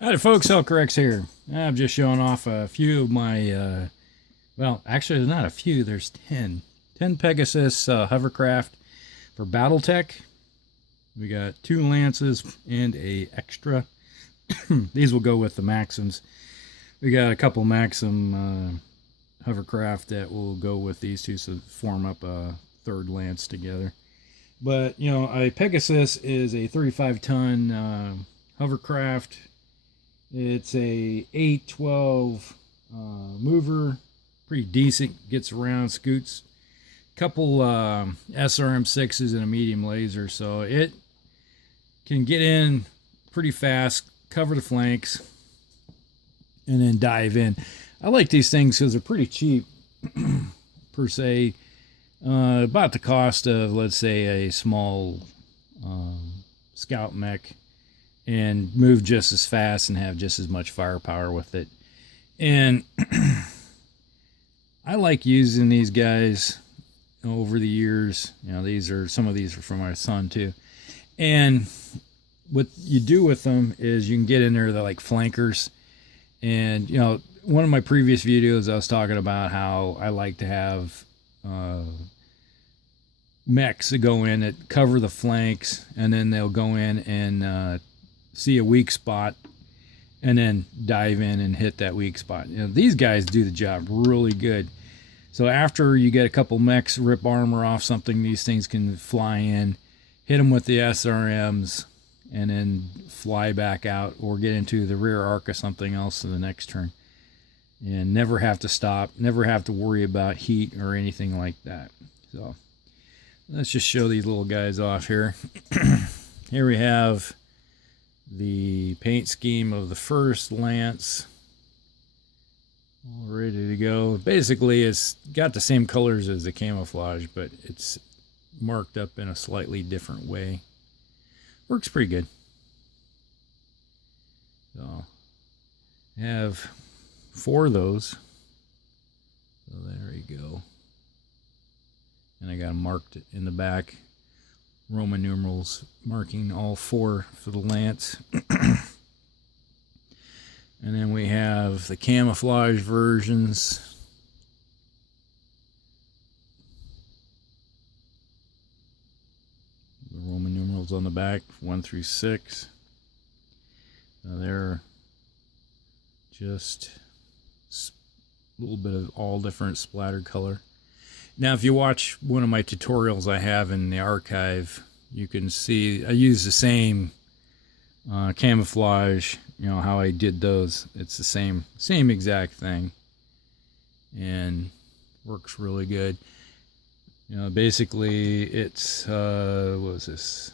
Howdy folks, Hellcorrex here. I'm just showing off a few of my, well, actually there's not a few, there's 10. 10 Pegasus hovercraft for Battletech. We got 2 Lances and a extra. These will go with the Maxims. We got a couple Maxim hovercraft that will go with these two, so form up a third Lance together. But, you know, a Pegasus is a 35-ton hovercraft. It's a 812 mover, pretty decent, gets around, scoots. Couple SRM6s and a medium laser, so it can get in pretty fast, cover the flanks, and then dive in. I like these things because they're pretty cheap, per se. About the cost of, let's say, a small scout mech, and move just as fast and have just as much firepower with it. And I like using these guys over the years. You know, some of these are from my son too. And what you do with them is you can get in there, they're like flankers. And, you know, one of my previous videos I was talking about how I like to have mechs that go in that cover the flanks, and then they'll go in and see a weak spot and then dive in and hit that weak spot. You know, these guys do the job really good. So after you get a couple mechs rip armor off something, these things can fly in, hit them with the SRMs, and then fly back out or get into the rear arc of something else in the next turn, and never have to stop, never have to worry about heat or anything like that. So let's just show these little guys off here. Here we have the paint scheme of the first Lance, all ready to go. Basically, it's got the same colors as the camouflage, but it's marked up in a slightly different way. Works pretty good. So I have 4 of those. So there you go. And I got them marked in the back, Roman numerals marking all 4 for the Lance. And then we have the camouflage versions. The Roman numerals on the back, 1 through 6. Now they're just a little bit of all different splattered color. Now, if you watch one of my tutorials I have in the archive, you can see I use the same camouflage, you know, how I did those. It's the same exact thing, and works really good. You know, basically it's, what was this?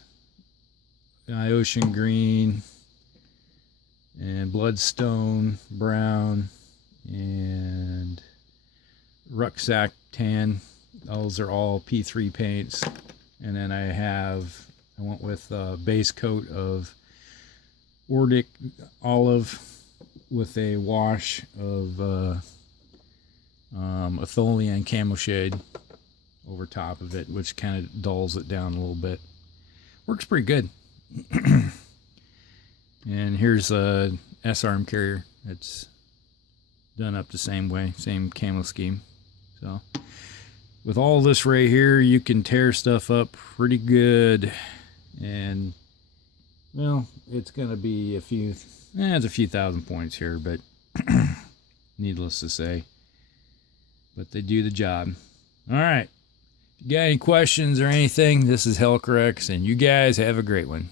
Ocean green and bloodstone brown and rucksack tan. Those are all P3 paints. And then I went with a base coat of Ordic olive with a wash of Atholian camo shade over top of it, which kind of dulls it down a little bit. Works pretty good. And here's a SRM carrier. It's done up the same way, same camo scheme. So with all this right here, you can tear stuff up pretty good. And, well, it's going to be it's a few thousand points here, but needless to say. But they do the job. All right. If you got any questions or anything, this is Hellcorrex, and you guys have a great one.